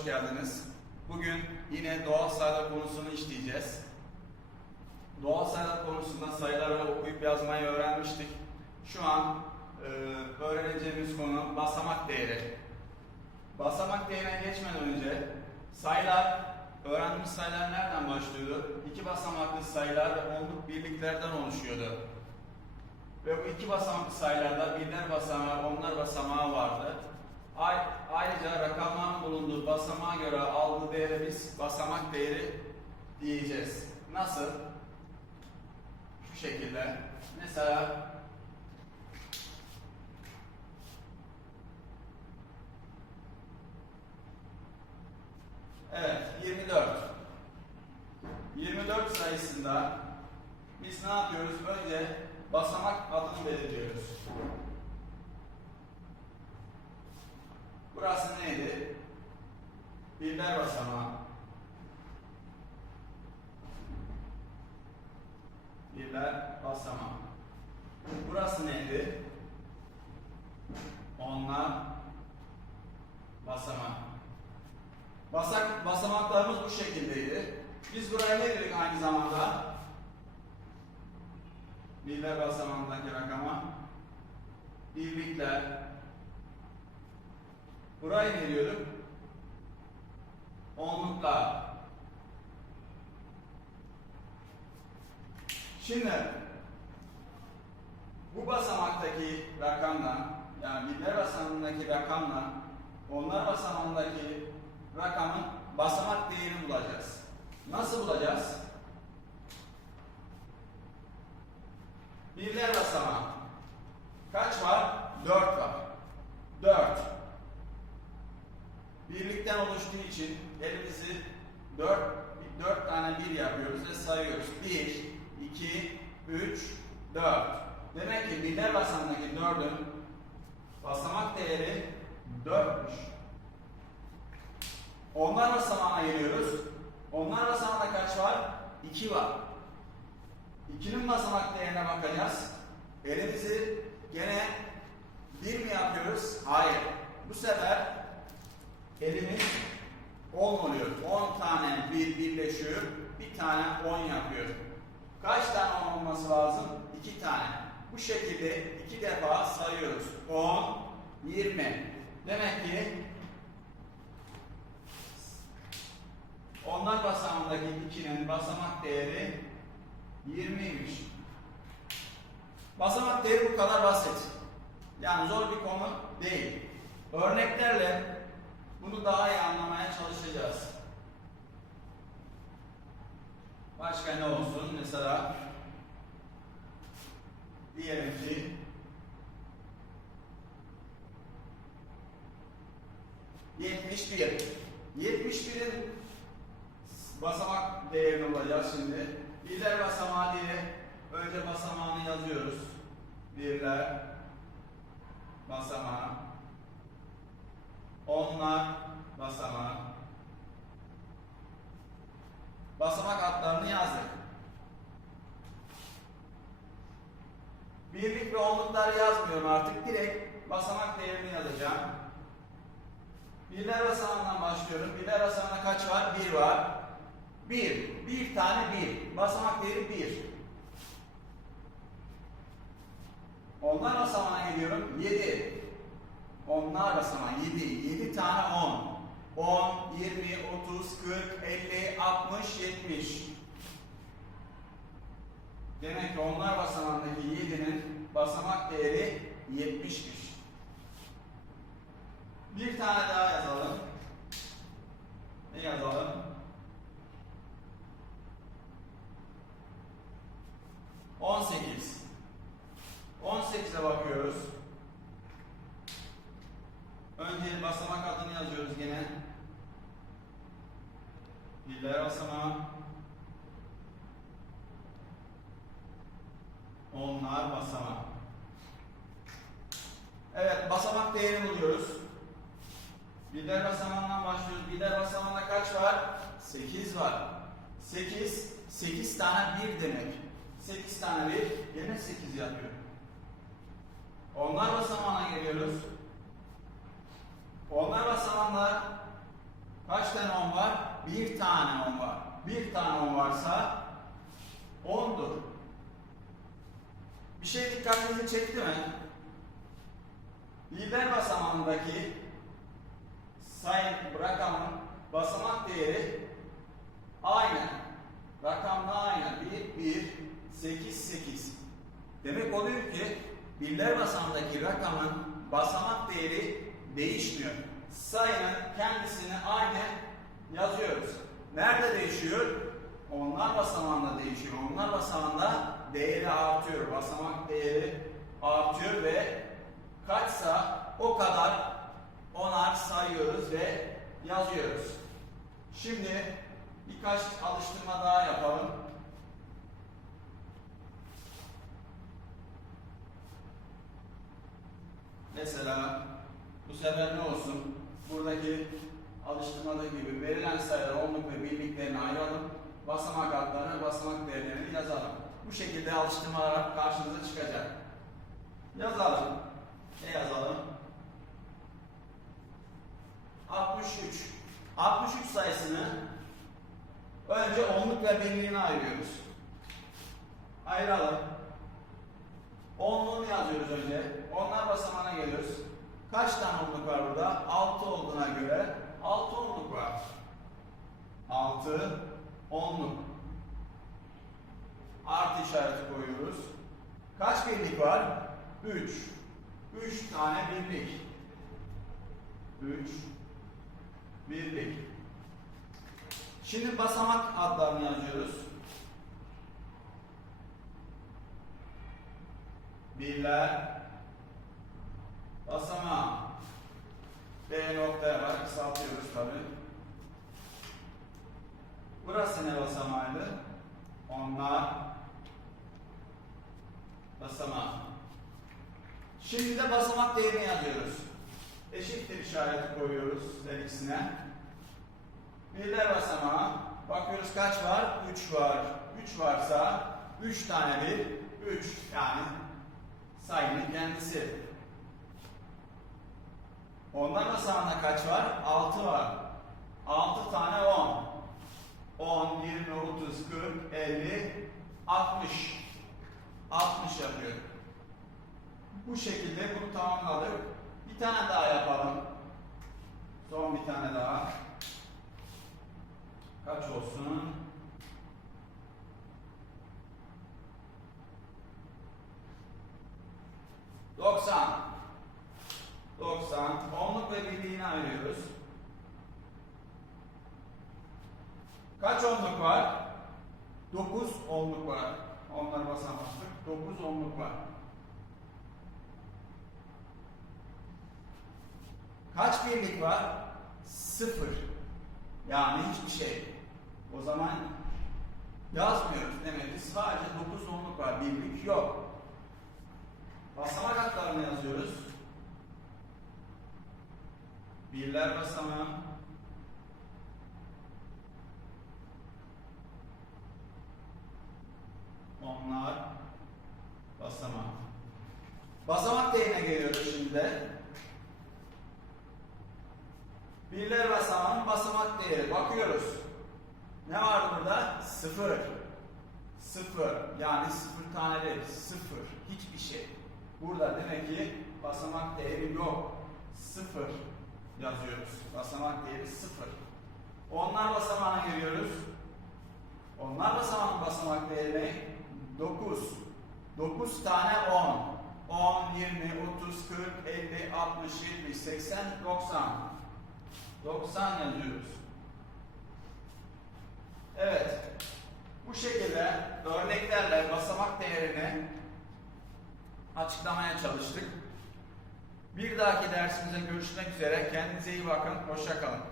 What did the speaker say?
hoş geldiniz. Bugün yine doğal sayılar konusunu işleyeceğiz. Doğal sayılar konusunda sayıları okuyup yazmayı öğrenmiştik. Şu an e, öğreneceğimiz konu basamak değeri. Basamak değerine geçmeden önce sayılar, öğrendiğimiz sayılar nereden başlıyordu? İki basamaklı sayılar ve onluk birliklerden oluşuyordu. Ve bu iki basamaklı sayılarda birler basamağı, onlar basamağı vardı. Ay- Ayrıca rakamların bulunduğu basamağa göre aldığı değere biz basamak değeri diyeceğiz. Nasıl? Şu şekilde. Mesela Evet, 24. 24 sayısında biz ne yapıyoruz? Önce basamak adını belirliyoruz. Burası neydi? Birler basamağı. Birler basamağı. Burası neydi? Onlar basamağı. Basak, basamaklarımız bu şekildeydi. Biz buraya ne dedik aynı zamanda? Birler basamağındaki rakama birlikler. Burayı ne diyorduk? Onluklar. Şimdi bu basamaktaki rakamla yani birler basamağındaki rakamla onlar basamağındaki rakamın basamak değerini bulacağız. Nasıl bulacağız? Birler basamağı. Kaç var? 4 var. 4. Birlikten oluştuğu için elimizi 4 4 tane bir yapıyoruz ve sayıyoruz. 1 2 3 4. Demek ki birler basamağındaki 4'ün basamak değeri 4'müş. Onlar basamağına geliyoruz. Onlar basamağında kaç var? 2 var. 2'nin basamak değerine bakacağız. Elimizi gene 1 mi yapıyoruz? Hayır. Bu sefer elimiz 10 oluyor. 10 tane 1 birleşiyor. Bir tane 10 yapıyor. Kaç tane 10 olması lazım? 2 tane. Bu şekilde 2 defa sayıyoruz. 10, 20. Demek ki onlar basamağındaki 2'nin basamak değeri 20'ymiş. Basamak değeri bu kadar basit. Yani zor bir konu değil. Örneklerle bunu daha iyi anlamaya çalışacağız. Başka ne olsun? Mesela diyelim ki Yetmiş bir. Yetmiş birin basamak değerini bulacağız şimdi. Birler basamağı diye önce basamağını yazıyoruz. Birler basamağı. Onlar basamağı. Basamak adlarını yazdık. Birlik ve onlukları yazmıyorum artık. Direkt basamak değerini yazacağım. Birler basamağından başlıyorum. Birler basamağında kaç var? Bir var. Bir. Bir tane bir. Basamak değeri bir. Onlar basamağına geliyorum. Yedi. Onlar basamağı. Yedi. Yedi tane on. On, yirmi, otuz, kırk, elli, altmış, yetmiş. Demek ki onlar basamağındaki yedinin basamak değeri yetmişmiş. Bir tane daha yazalım. Ne yazalım? On sekiz. On sekize bakıyoruz. Önce basamak adını yazıyoruz gene. Birler basamağı. Onlar basamağı. Evet, basamak değerini buluyoruz. Birler basamağından başlıyoruz. Birler basamağında kaç var? 8 var. 8, 8 tane 1 demek. 8 tane 1, gene 8 yapıyor. Onlar basamağına geliyoruz. Onlar basamanlar kaç tane on var? Bir tane on var. Bir tane on varsa ondur. Bir şey dikkatinizi çekti mi? Lider basamağındaki sayın rakamın basamak değeri aynı. Rakamla aynı. 1, 1, 8, 8. Demek oluyor ki birler basamağındaki rakamın basamak değeri değişmiyor. Sayının kendisini aynı yazıyoruz. Nerede değişiyor? Onlar basamağında değişiyor. Onlar basamağında değeri artıyor. Basamak değeri artıyor ve kaçsa o kadar onar sayıyoruz ve yazıyoruz. Şimdi birkaç alıştırma daha yapalım. Mesela bu sefer ne olsun? Buradaki alıştırmada gibi verilen sayılar onluk ve birliklerini ayıralım. Basamak adlarını, basamak değerlerini yazalım. Bu şekilde alıştırmalar karşınıza çıkacak. Yazalım. Ne yazalım? 63. 63 sayısını önce onluk ve birliğine ayırıyoruz. Ayıralım. Onluğunu yazıyoruz önce. Onlar basamağına geliyoruz. Kaç tane onluk var burada? 6 olduğuna göre 6 onluk var. 6 onluk. Artı işareti koyuyoruz. Kaç birlik var? 3. 3 tane birlik. 3 birlik. Şimdi basamak adlarını yazıyoruz. Birler, basamağı, B noktaya var, kısaltıyoruz tabi. Burası ne basamağıydı? Onlar, basamağı. Şimdi de basamak değerini yazıyoruz. Eşittir işareti koyuyoruz her. Birler basamağı. Bakıyoruz kaç var? 3 var. 3 varsa 3 tane bir 3 yani sayının kendisi. Onlar basamağında kaç var? 6 var. 6 tane 10. 10, 20, 30, 40, 50, 60. 60 yapıyor. Bu şekilde bunu tamamladık. Bir tane daha yapalım. Son bir tane daha. Kaç olsun? Doksan. Doksan. Onluk ve birliğini ayırıyoruz. Kaç onluk var? Dokuz onluk var. Onlar basamazdık. Dokuz onluk var. Kaç birlik var? Sıfır. Yani hiçbir şey. O zaman yazmıyoruz. Demek ki sadece 9 onluk var. Birlik yok. Basamak hatlarını yazıyoruz. Birler basamağı. Onlar basamağı. Basamak değerine geliyoruz şimdi. Birler basamağının basamak değeri. Bakıyoruz. Ne var burada? Sıfır. Sıfır. Yani sıfır tane değil. Sıfır. Hiçbir şey. Burada demek ki basamak değeri yok. Sıfır yazıyoruz. Basamak değeri sıfır. Onlar basamağına giriyoruz. Onlar basamağının basamak değeri ne? 9. 9 tane 10. 10, 20, 30, 40, 50, 60, 70, 80, 90. 90 yazıyoruz. Evet. Bu şekilde örneklerle basamak değerini açıklamaya çalıştık. Bir dahaki dersimize görüşmek üzere. Kendinize iyi bakın. Hoşça kalın.